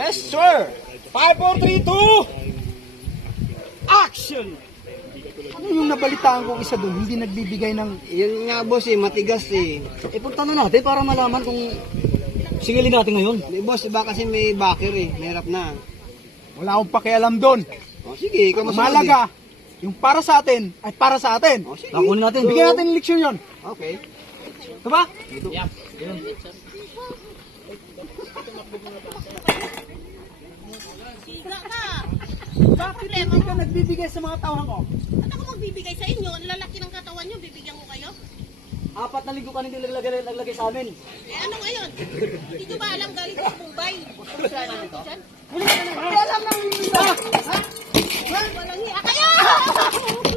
Yes, sir. 5, 4, 3, 2. Action! Ano yung nabalitaan ko isa doon, hindi nagbibigay ng... Yun nga boss eh, matigas eh. Punta na natin para malaman kung singilin natin ngayon. May boss, iba kasi may backer eh. Mahirap na. Wala akong pakialam doon. O sige, ikaw masunod Malaga, yung para sa atin, ay para sa atin. O sige. Nakunin natin. Bigyan natin ng leksyon yun. Okay. Diba? Sira ka. Bakit hindi ka nagbibigay sa mga tauhan ko? Ba't ako magbibigay sa inyo? Ang lalaki ng katawan nyo, bibigyan ko kayo? 4 na linggo ka nang naglagay sa amin. Eh ano ngayon? Hindi nyo ba alam galing sa Mumbai? Kailangan ko dyan? Pakialam namin dito. Ha? Walang hiya kayo!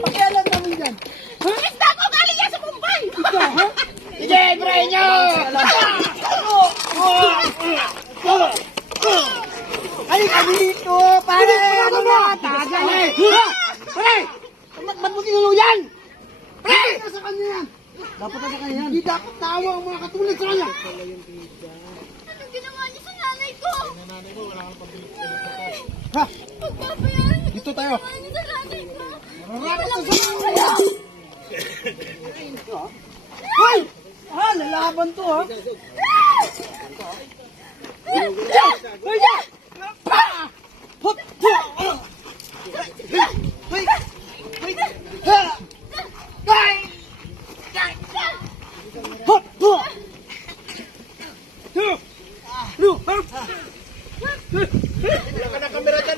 Pakialam namin dyan. Isda ko galing yan sa Mumbai! Ito, ha? Sige, try nyo! Ay, kami dito. Pare, ano na? Tagal eh. Pare! Ba't mo tinulong yan? Pare! Sa kanya yan. Dapat na sa kanya yan. Hindi dapat tawa ang mga katulad sa kanya. Anong ginawa niyo sa nanay ko? Ha? Pagpapayaran niyo Dito tayo. niyo sa nanay ko. Marami ka sa kanya. Hoy! Ha? Lalaban to, ha? Hoy! Pa! Hop! Hoy! Hoy! Ha! Hoy! Hop! Hop! Wala ka na kamera dyan,